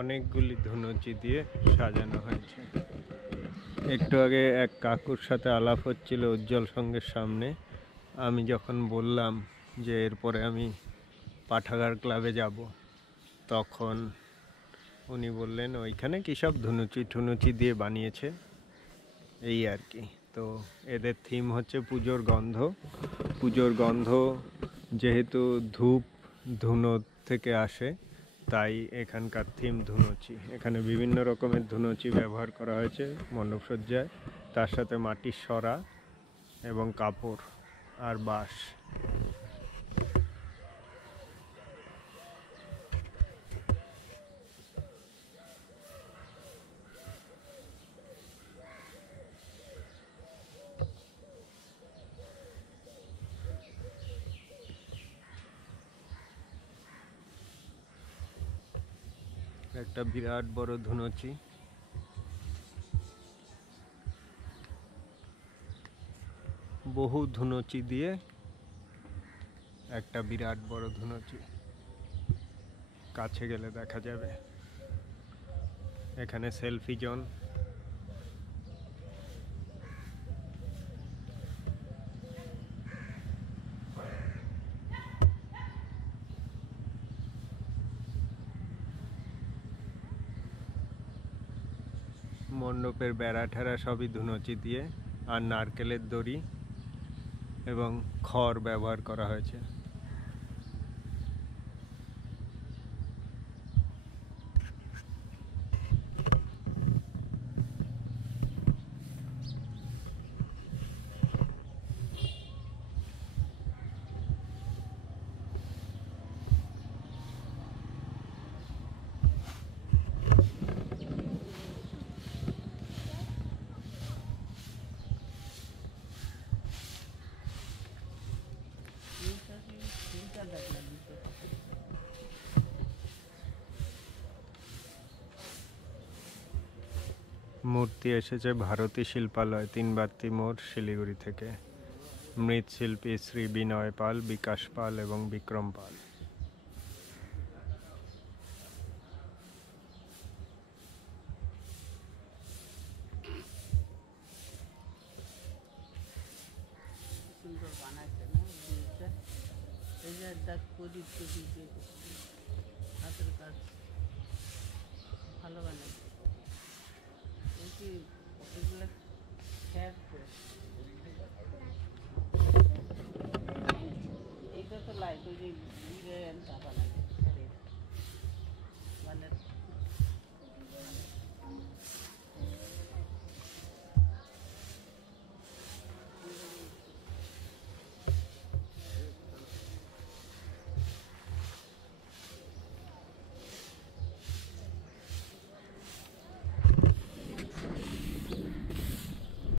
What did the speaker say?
অনেকগুলি ধুনুচি দিয়ে সাজানো হয়েছে। একটু আগে এক কাকুর সাথে আলাপ হচ্ছিল উজ্জ্বল সঙ্গের সামনে। আমি যখন বললাম যে এরপরে আমি পাঠাগার ক্লাবে যাব, তখন উনি বললেন ওইখানে কী সব ধুনুচি ঠুনুচি দিয়ে বানিয়েছে, এই আর কি। তো এদের থিম হচ্ছে পুজোর গন্ধ। পুজোর গন্ধ যেহেতু ধূপ ধুনো থেকে আসে, তাই এখানকার থিম ধুনুচি। এখানে বিভিন্ন রকমের ধুনুচি ব্যবহার করা হয়েছে মণ্ডপসজ্জায়, তার সাথে মাটির সরা এবং কাপড় আর বাঁশ। একটা বিরাট বড় ধুনুচি, বহু ধুনুচি দিয়ে একটা বিরাট বড় ধুনুচি, কাছে গেলে দেখা যাবে। এখানে সেলফি জোন। মণ্ডপের বেড়া ঠেরা সবই ধুনুচি দিয়ে, আর নারকেলের দড়ি এবং খড় ব্যবহার করা হয়েছে। মূর্তি এসেছে ভারতী শিল্পালয়, 3 বাত্তি মোড়, শিলিগুড়ি থেকে। মৃৎশিল্পী শ্রী বিনয় পাল, বিকাশ পাল এবং বিক্রম পাল। সুন্দর বানাইছে না জিনিসটা, এই যে প্রদীপ প্রদীপ দিয়ে হাতের কাজ ভালো বানাইছে। কি এগুলো খ্যার তো, এইটা তো লাইট, ওই যে